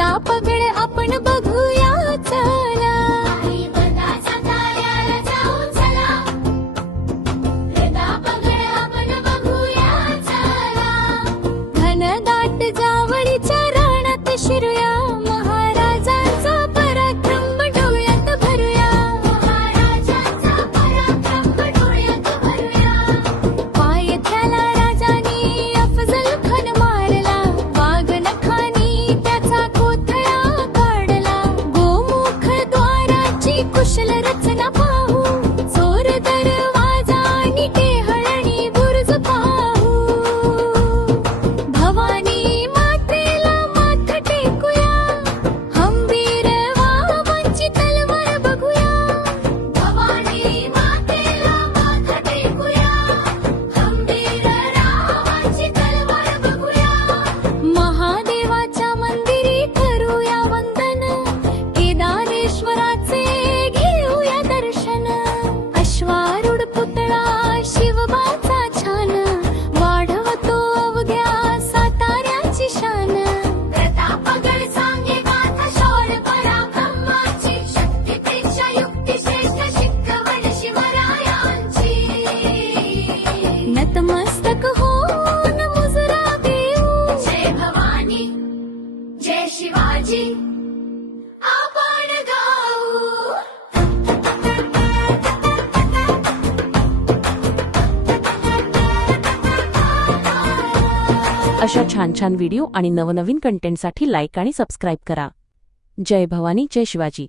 प्रतापगड आपण बघूया चला, बदाचा ताऱ्याला जाऊ चला, प्रतापगड आपण बघूया चला. घनदाट जावळीच्या रानात शिरूया, महाराजांचा पराक्रम डोळ्यात भरूया, महाराजांचा पराक्रम डोळ्यात भरूया. पायथ्याला राजाने अफजल खान मारला, वाघनखानी त्याचा कोथळा काढला. गोमुख द्वाराची कुशल रचना पाहू, चोर दरवाजा आणि टेहळणी बुरुज पाहू. भवानी मातेला माथ टेकूया, हंबीर वावांची तलवार बघूया. भवानी मातेला माथ टेकूया, खंबीर रावांची तलवार बघूया. महादेवाच्या मंदिरी करूया वंदन, केदारेश्वराचे घेऊया दर्शन. अश्वारूढ पुतळा शिवबाचा छान, वाढवतो अवघ्या साताऱ्याची शान. प्रतापगड सांगे गाथा शौर्य पराक्रमाची, शक्तीपेक्षा युक्ती श्रेष्ठ शिकवण शिवरायांची. नतमस्तक होऊन मुजरा देऊ, जय भवानी जय शिवाजी आपण गाऊ. अशा छान छान व्हिडिओ आणि नवनवीन कंटेंटसाठी लाईक आणि सबस्क्राईब करा. जय भवानी जय शिवाजी.